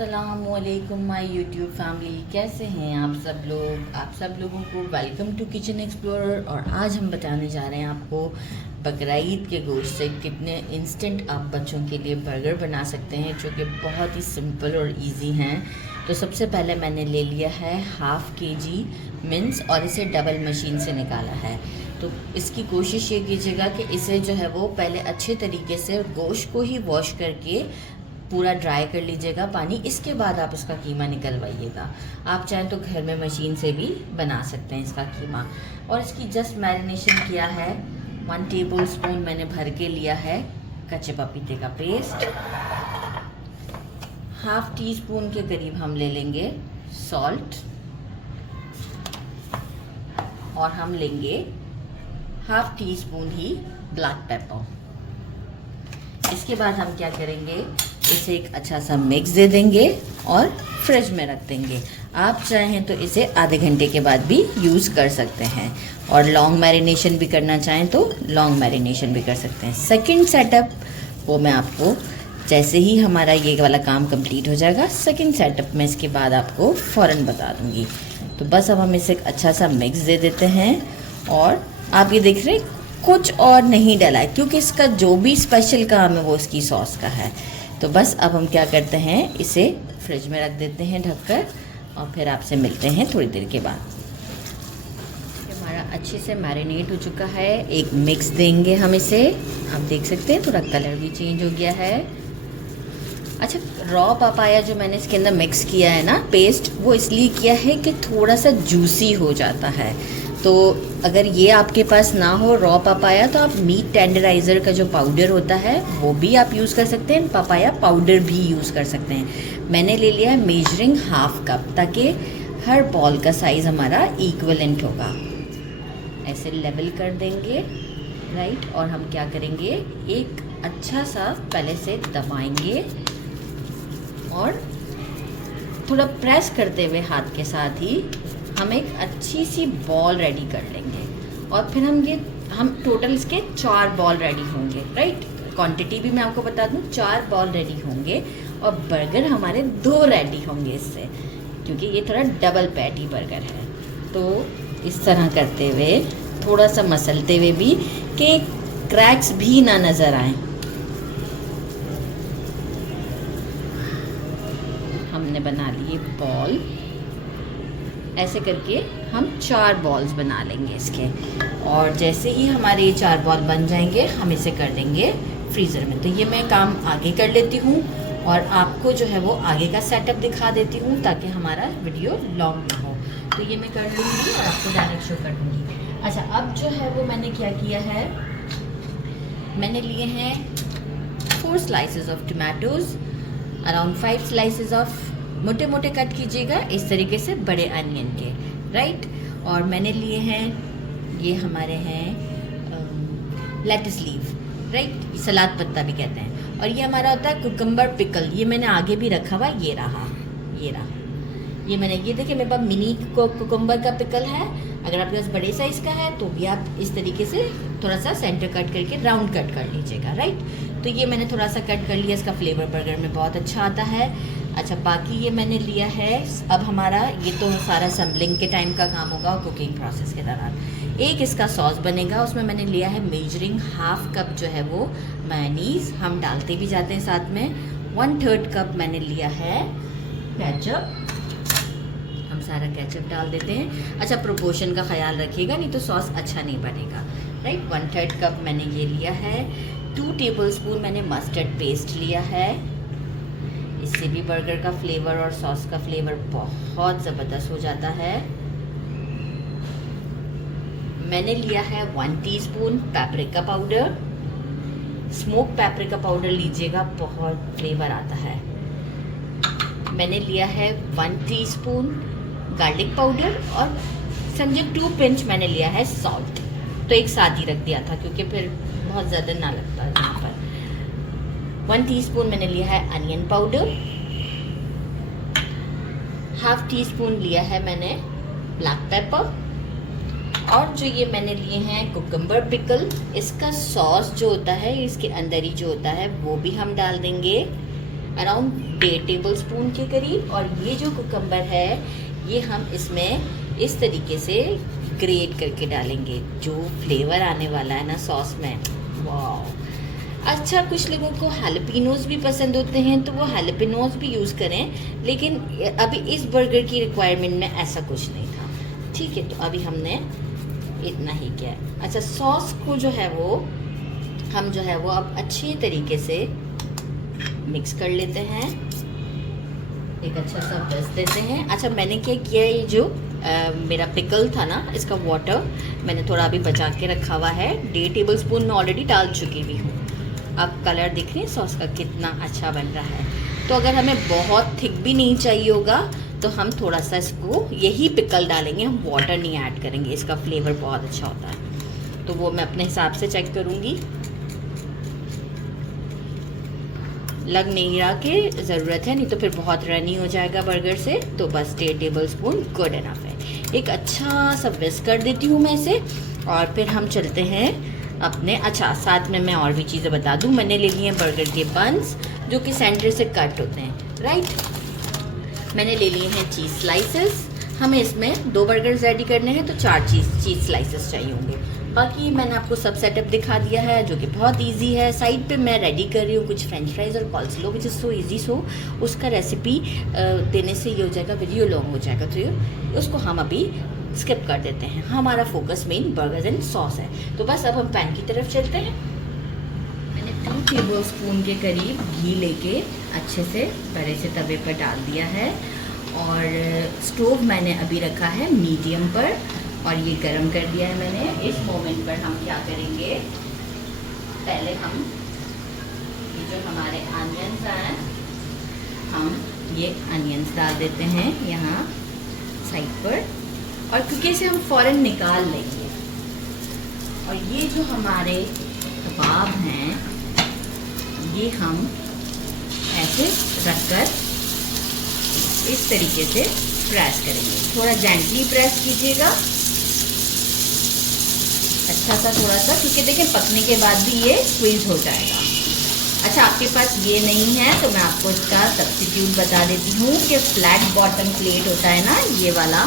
अस्सलामुअलैकुम my YouTube family, कैसे हैं आप सब लोग। आप सब लोगों को वेलकम टू किचन एक्सप्लोरर। और आज हम बताने जा रहे हैं आपको बकरीद के गोश्त से कितने इंस्टेंट आप बच्चों के लिए बर्गर बना सकते हैं, जो कि बहुत ही सिंपल और इजी हैं। तो सबसे पहले मैंने ले लिया है हाफ़ केजी मिन्स और इसे डबल मशीन से निकाला है। तो इसकी कोशिश ये कीजिएगा कि इसे जो है वो पहले अच्छे तरीके से गोश्त को ही वॉश करके पूरा ड्राई कर लीजिएगा पानी, इसके बाद आप इसका कीमा निकलवाइएगा। आप चाहें तो घर में मशीन से भी बना सकते हैं इसका कीमा। और इसकी जस्ट मैरिनेशन किया है 1 टेबल स्पून मैंने भर के लिया है कच्चे पपीते का पेस्ट। हाफ़ टी स्पून के करीब हम ले लेंगे सॉल्ट और हम लेंगे हाफ़ टी स्पून ही ब्लैक पेपर। इसके बाद हम क्या करेंगे, इसे एक अच्छा सा मिक्स दे देंगे और फ्रिज में रख देंगे। आप चाहें तो इसे आधे घंटे के बाद भी यूज़ कर सकते हैं, और लॉन्ग मैरिनेशन भी करना चाहें तो लॉन्ग मैरिनेशन भी कर सकते हैं। सेकंड सेटअप वो मैं आपको जैसे ही हमारा ये वाला काम कंप्लीट हो जाएगा, सेकंड सेटअप में इसके बाद आपको फ़ौरन बता दूँगी। तो बस अब हम इसे एक अच्छा सा मिक्स दे देते हैं। और आप ये देख रहे हैं कुछ और नहीं डला है, क्योंकि इसका जो भी स्पेशल काम है वो इसकी सॉस का है। तो बस अब हम क्या करते हैं, इसे फ्रिज में रख देते हैं ढककर, और फिर आपसे मिलते हैं थोड़ी देर के बाद। हमारा अच्छे से मैरिनेट हो चुका है, एक मिक्स देंगे हम इसे। आप देख सकते हैं थोड़ा कलर भी चेंज हो गया है। अच्छा, रॉ पपाया जो मैंने इसके अंदर मिक्स किया है ना पेस्ट, वो इसलिए किया है कि थोड़ा सा जूसी हो जाता है। तो अगर ये आपके पास ना हो रॉ पपाया, तो आप मीट टेंडराइज़र का जो पाउडर होता है वो भी आप यूज़ कर सकते हैं, पपाया पाउडर भी यूज़ कर सकते हैं। मैंने ले लिया है मेजरिंग हाफ कप, ताकि हर बॉल का साइज़ हमारा इक्वलेंट होगा। ऐसे लेवल कर देंगे, राइट। और हम क्या करेंगे, एक अच्छा सा पहले से दबाएंगे और थोड़ा प्रेस करते हुए हाथ के साथ ही हम एक अच्छी सी बॉल रेडी कर लेंगे। और फिर हम टोटल इसके 4 बॉल रेडी होंगे, राइट। क्वांटिटी भी मैं आपको बता दूं, 4 बॉल रेडी होंगे और बर्गर हमारे 2 रेडी होंगे इससे, क्योंकि ये थोड़ा डबल पैटी बर्गर है। तो इस तरह करते हुए थोड़ा सा मसलते हुए भी कि क्रैक्स भी ना नज़र आए, हमने बना लिए बॉल। ऐसे करके हम 4 बॉल्स बना लेंगे इसके। और जैसे ही हमारे ये 4 बॉल बन जाएंगे, हम इसे कर देंगे फ्रीज़र में। तो ये मैं काम आगे कर लेती हूँ और आपको जो है वो आगे का सेटअप दिखा देती हूँ, ताकि हमारा वीडियो लॉन्ग ना हो। तो ये मैं कर लूँगी और आपको डायरेक्ट शो कर दूँगी। अच्छा, अब जो है वो मैंने क्या किया है, मैंने लिए हैं 4 slices of tomatoes, around 5 slices of मोटे मोटे कट कीजिएगा इस तरीके से बड़े अनियन के, राइट। और मैंने लिए हैं, ये हमारे हैं लेटस लीफ, राइट, सलाद पत्ता भी कहते हैं। और ये हमारा होता है कुकम्बर पिकल, ये मैंने आगे भी रखा हुआ, ये रहा। ये मैंने, ये देखिए मेरे पास मिनी कुकम्बर का पिकल है। अगर आपके पास बड़े साइज़ का है तो भी आप इस तरीके से थोड़ा सा सेंटर कट करके राउंड कट कर लीजिएगा, राइट। तो ये मैंने थोड़ा सा कट कर लिया, इसका फ्लेवर बर्गर में बहुत अच्छा आता है। अच्छा, बाकी ये मैंने लिया है। अब हमारा ये तो सारा सैम्पलिंग के टाइम का काम होगा, कुकिंग प्रोसेस के दौरान। एक इसका सॉस बनेगा, उसमें मैंने लिया है मेजरिंग हाफ कप जो है वो मेयोनीज़, हम डालते भी जाते हैं साथ में। 1/3 कप मैंने लिया है केचप, हम सारा केचप डाल देते हैं। अच्छा, प्रोपोर्शन का ख्याल रखिएगा, नहीं तो सॉस अच्छा नहीं बनेगा, राइट। 1/3 कप मैंने ये लिया है। 2 टेबल स्पून मैंने मस्टर्ड पेस्ट लिया है, इससे भी बर्गर का फ्लेवर और सॉस का फ्लेवर बहुत ज़बरदस्त हो जाता है। मैंने लिया है 1 teaspoon paprika powder, smoke paprika powder लीजिएगा, बहुत फ्लेवर आता है। मैंने लिया है 1 टीस्पून गार्लिक पाउडर, और समझे 2 पिंच मैंने लिया है सॉल्ट। तो एक साथ ही रख दिया था, क्योंकि फिर बहुत ज़्यादा ना लगता है यहाँ पर। 1 टीस्पून मैंने लिया है onion powder, half tea spoon लिया है मैंने ब्लैक पेपर, और जो ये मैंने लिए हैं कुकम्बर पिकल, इसका सॉस जो होता है इसके अंदर ही जो होता है वो भी हम डाल देंगे। अराउंड 1.5 टेबलस्पून के करीब। और ये जो कुकम्बर है ये हम इसमें इस तरीके से ग्रेट करके डालेंगे। जो फ्लेवर आने वाला है ना सॉस में, वाह। अच्छा, कुछ लोगों को हैलपिनोज भी पसंद होते हैं तो वो हैलपिनोज भी यूज़ करें, लेकिन अभी इस बर्गर की रिक्वायरमेंट में ऐसा कुछ नहीं था। ठीक है, तो अभी हमने इतना ही किया। अच्छा, सॉस को जो है वो हम जो है वो अब अच्छे तरीके से मिक्स कर लेते हैं, एक अच्छा सा बेस देते हैं। अच्छा, मैंने क्या किया, ये जो मेरा पिकल था ना, इसका वाटर मैंने थोड़ा अभी बचा के रखा हुआ है। 1.5 टेबलस्पून मैं ऑलरेडी डाल चुकी भी हूँ। अब कलर दिख रही है सॉस का कितना अच्छा बन रहा है। तो अगर हमें बहुत थिक भी नहीं चाहिए होगा तो हम थोड़ा सा इसको यही पिकल डालेंगे, हम वाटर नहीं ऐड करेंगे, इसका फ्लेवर बहुत अच्छा होता है। तो वो मैं अपने हिसाब से चेक करूँगी। लग नहीं रहा कि ज़रूरत है, नहीं तो फिर बहुत रनी हो जाएगा बर्गर से। तो बस 1.5 टेबलस्पून गुड इनफ है। एक अच्छा सा विस्क कर देती हूँ मैं इसे, और फिर हम चलते हैं अपने। अच्छा, साथ में मैं और भी चीज़ें बता दूँ, मैंने ले लिए हैं बर्गर के बन्स जो कि सेंटर से कट होते हैं, राइट। मैंने ले लिए हैं चीज़ स्लाइसेस। हमें इसमें 2 बर्गर्स रेडी करने हैं तो 4 चीज़ स्लाइसेस चाहिए होंगे। बाकी मैंने आपको सब सेटअप दिखा दिया है जो कि बहुत इजी है। साइड पे मैं रेडी कर रही हूँ कुछ फ्रेंच फ्राइज़ और कॉल्स्लो विच इज़ सो इजी। सो उसका रेसिपी देने से ये हो जाएगा, वीडियो लॉन्ग हो जाएगा, तो ये उसको हम अभी स्किप कर देते हैं। हमारा focus main burgers and sauce है। तो बस अब हम पैन की तरफ चलते हैं। मैंने 2 टेबलस्पून के करीब घी लेके अच्छे से बड़े से तवे पर डाल दिया है, और स्टोव मैंने अभी रखा है मीडियम पर, और ये गरम कर दिया है मैंने। इस मोमेंट पर हम क्या करेंगे, पहले हम ये जो हमारे अनियंस हैं, हम ये अनियंस डाल देते हैं यहाँ साइड पर, और क्योंकि इसे हम फ़ौरन निकाल लेंगे। और ये जो हमारे कबाब हैं ये हम ऐसे रखकर इस तरीके से प्रेस करेंगे। थोड़ा जेंटली प्रेस कीजिएगा, अच्छा सा थोड़ा सा, क्योंकि देखें पकने के बाद भी ये स्क्वीज हो जाएगा। अच्छा, आपके पास ये नहीं है तो मैं आपको इसका सब्स्टिट्यूट बता देती हूँ कि फ्लैट बॉटम प्लेट होता है ना, ये वाला,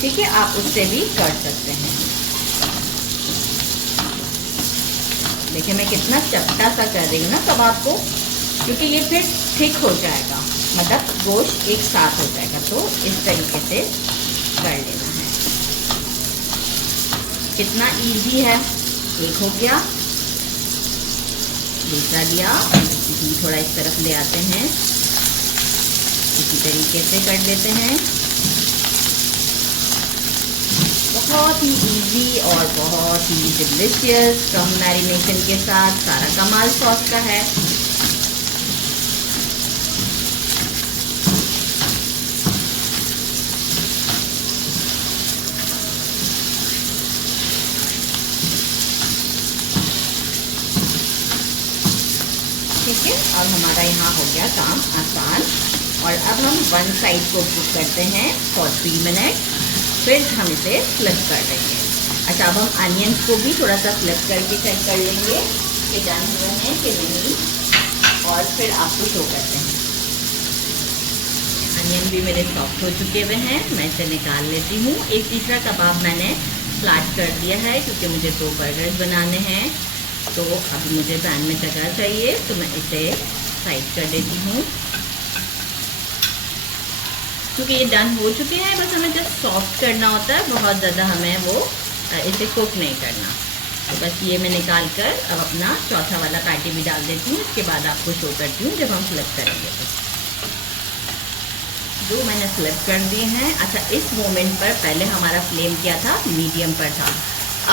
ठीक है, आप उससे भी कर सकते हैं। देखिए मैं कितना चपटा सा कर रही हूँ ना कबाब को, क्योंकि ये फिर थिक हो जाएगा, मतलब गोश्त एक साथ हो जाएगा। तो इस तरीके से कर लेना है। कितना इजी है। एक हो गया, दूसरा दिया, घी थोड़ा इस तरफ ले आते हैं, इसी तरीके से कर देते हैं। बहुत ही इजी और बहुत ही डिलीशियस, कम मैरिनेशन के साथ। सारा कमाल सॉस का है। ठीक है, अब हमारा यहाँ हो गया काम आसान। और अब हम 1 साइड को कुक करते हैं फॉर 3 मिनट, फिर हम इसे फ्लिप कर देंगे। अच्छा, अब हम अनियंस को भी थोड़ा सा फ्लिप करके चेक कर लेंगे कि डन हुए हैं कि नहीं, और फिर आपको शो करते हैं। अनियन भी मेरे सॉफ्ट हो चुके हुए हैं, मैं इसे निकाल लेती हूँ। एक तीसरा कबाब मैंने फ्लैट कर दिया है क्योंकि मुझे 2 बर्गर्स बनाने हैं। तो अभी मुझे पैन में जगह चाहिए, तो मैं इसे साइड कर देती हूँ। क्योंकि ये डन हो चुके हैं, बस हमें जस्ट सॉफ्ट करना होता है, बहुत ज़्यादा हमें वो इसे कुक नहीं करना। तो बस ये मैं निकाल कर अब अपना चौथा वाला पैटी भी डाल देती हूँ। इसके बाद आपको शो करती हूँ जब हम फ्लिप करेंगे तो। जो मैंने फ्लिप कर दिए हैं। अच्छा, इस मोमेंट पर पहले हमारा फ्लेम क्या था, मीडियम पर था।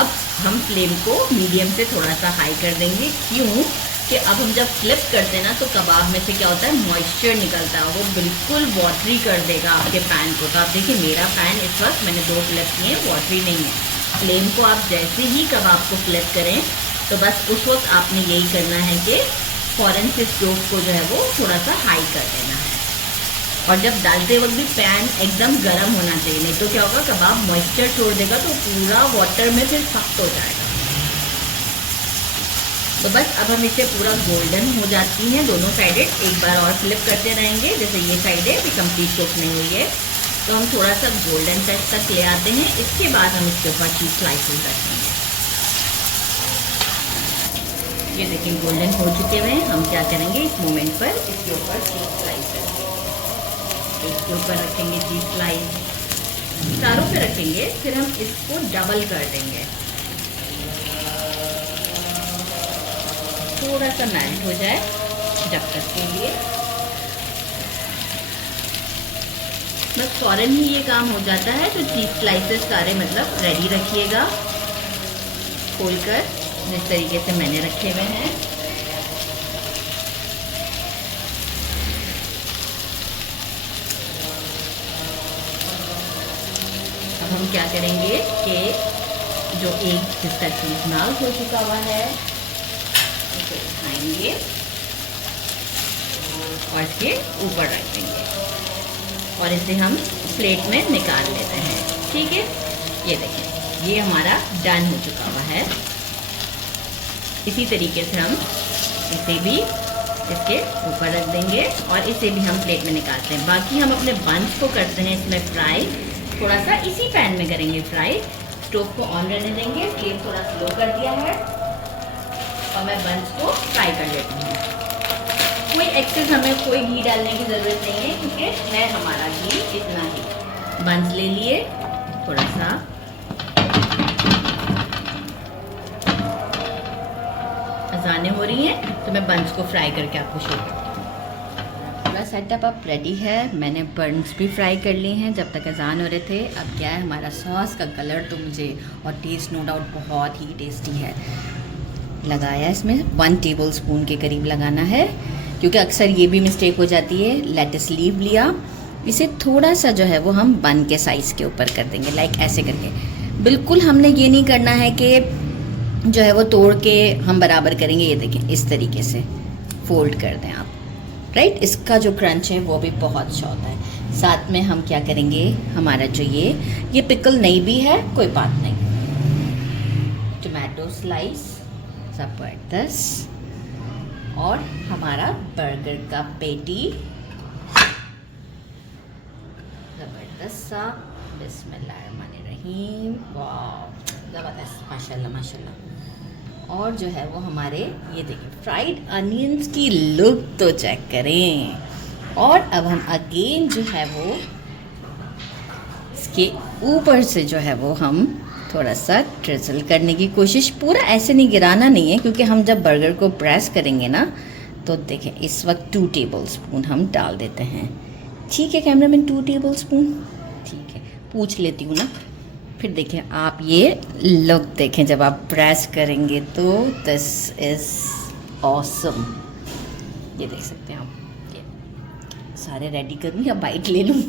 अब हम फ्लेम को मीडियम से थोड़ा सा हाई कर देंगे। क्यों कि अब हम जब फ्लिप करते हैं ना तो कबाब में से क्या होता है, मॉइस्चर निकलता है, वो बिल्कुल वाटरी कर देगा आपके पैन को। तो आप देखिए मेरा पैन इस वक्त मैंने 2 फ्लिप किए, वाटरी नहीं है। फ्लेम को आप जैसे ही कबाब को फ्लिप करें तो बस उस वक्त आपने यही करना है कि फ़ौरन से स्टोव को जो है वो थोड़ा सा हाई कर देना है। और जब डालते वक्त भी पैन एकदम गर्म होना चाहिए, नहीं तो क्या होगा, कबाब मॉइस्चर छोड़ देगा तो पूरा वाटर में फिर सख्त हो जाएगा। तो बस अब हम इसे पूरा गोल्डन हो जाती हैं दोनों साइडेड, एक बार और फ्लिप करते रहेंगे। जैसे ये साइड है अभी कंप्लीट कुक नहीं हुई है, तो हम थोड़ा सा गोल्डन टच तक ले आते हैं। इसके बाद हम इसके ऊपर चीज़ स्लाइसेस रखेंगे। ये देखिए गोल्डन हो चुके हुए हैं। हम क्या करेंगे इस मोमेंट पर इसके ऊपर चीज़ स्लाइसेस, इसके ऊपर रखेंगे चीज़ स्लाइस, चारों पे रखेंगे। फिर हम इसको डबल कर देंगे, थोड़ा सा मेल्ट हो जाए जब तक के लिए। बस फौरन ही ये काम हो जाता है। तो चीज़ स्लाइसेस सारे मतलब रेडी रखिएगा खोलकर, जिस तरीके से मैंने रखे हुए हैं। अब हम क्या करेंगे कि जो एक जिसका चीज़ मेल्ट हो चुका हुआ है इसे उठाएंगे और इसके ऊपर रख देंगे और इसे हम प्लेट में निकाल लेते हैं। ठीक है, ये देखें ये हमारा डन हो चुका हुआ है। इसी तरीके से हम इसे भी इसके ऊपर रख देंगे और इसे भी हम प्लेट में निकालते हैं। बाकी हम अपने बंस को करते हैं इसमें फ्राई, थोड़ा सा इसी पैन में करेंगे फ्राई। स्टोव को ऑन रहने देंगे, फ्लेम थोड़ा स्लो कर दिया है और मैं बंस को फ्राई कर लेती हूँ। कोई एक्सेस हमें कोई घी डालने की ज़रूरत नहीं है क्योंकि है हमारा घी इतना ही। बंस ले लिए, थोड़ा सा अजानें हो रही हैं तो मैं बंस को फ्राई करके आपको शो करती हूँ। पूरा सेटअप अब रेडी है। मैंने बंस भी फ्राई कर लिए हैं जब तक अजान हो रहे थे। अब क्या है हमारा सॉस का कलर तो मुझे और टेस्ट नो डाउट बहुत ही टेस्टी है। लगाया इसमें 1 टेबल स्पून के करीब लगाना है क्योंकि अक्सर ये भी मिस्टेक हो जाती है। लेट्स लीव लिया, इसे थोड़ा सा जो है वो हम बन के साइज़ के ऊपर कर देंगे, लाइक ऐसे करके। बिल्कुल हमने ये नहीं करना है कि जो है वो तोड़ के हम बराबर करेंगे। ये देखें इस तरीके से फोल्ड कर दें आप, राइट। इसका जो क्रंच है वो भी बहुत अच्छा होता है। साथ में हम क्या करेंगे, हमारा जो ये पिकल नहीं भी है कोई बात नहीं, टोमेटो स्लाइस ज़बरदस्त, और हमारा बर्गर का पेटी ज़बरदस्त सा। बिस्मिल्लाहिर्रहमानिर्रहीम, वाह ज़बरदस्त, माशाल्लाह माशाल्लाह। और जो है वो हमारे ये देखिए फ्राइड अनियंस की लुक तो चेक करें। और अब हम अगेन जो है वो इसके ऊपर से जो है वो हम थोड़ा सा ट्रिजल करने की कोशिश, पूरा ऐसे नहीं गिराना नहीं है क्योंकि हम जब बर्गर को प्रेस करेंगे ना तो देखें इस वक्त 2 टेबल स्पून हम डाल देते हैं। ठीक है कैमरामैन, 2 टेबल स्पून ठीक है, पूछ लेती हूँ ना। फिर देखें आप ये लुक देखें जब आप प्रेस करेंगे तो दिस इज़ ऑसम। ये देख सकते हैं आप, ये सारे रेडी करूँ या बाइट ले लूँ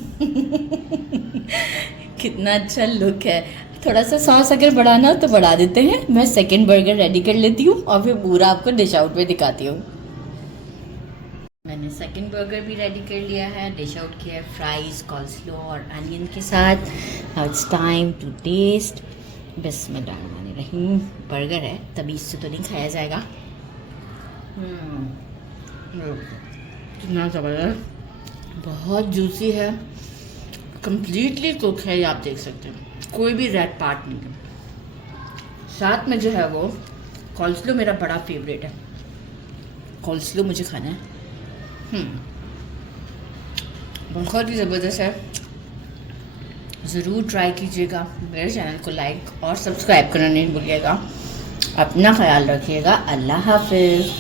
कितना अच्छा लुक है। थोड़ा सा सॉस अगर बढ़ाना हो तो बढ़ा देते हैं। मैं सेकंड बर्गर रेडी कर लेती हूँ और फिर पूरा आपको डिश आउट में दिखाती हूँ। मैंने सेकंड बर्गर भी रेडी कर लिया है, डिश आउट किया है फ्राइज़, कॉल्स्लो और अनियन के साथ। Now it's time to taste. बिस्मिल्लाहिर्रहमानिर्रहीम। बर्गर है तभी इससे तो नहीं खाया जाएगा। कितना ज़बरदस्त, बहुत जूसी है, कम्प्लीटली कुक है, ये आप देख सकते हैं, कोई भी रेड पार्ट नहीं है। साथ में जो है वो कॉल्स्लो मेरा बड़ा फेवरेट है, कॉल्स्लो मुझे खाना है। बहुत ही ज़बरदस्त है, ज़रूर ट्राई कीजिएगा। मेरे चैनल को लाइक और सब्सक्राइब करना नहीं भूलिएगा। अपना ख्याल रखिएगा। अल्लाह हाफिज़।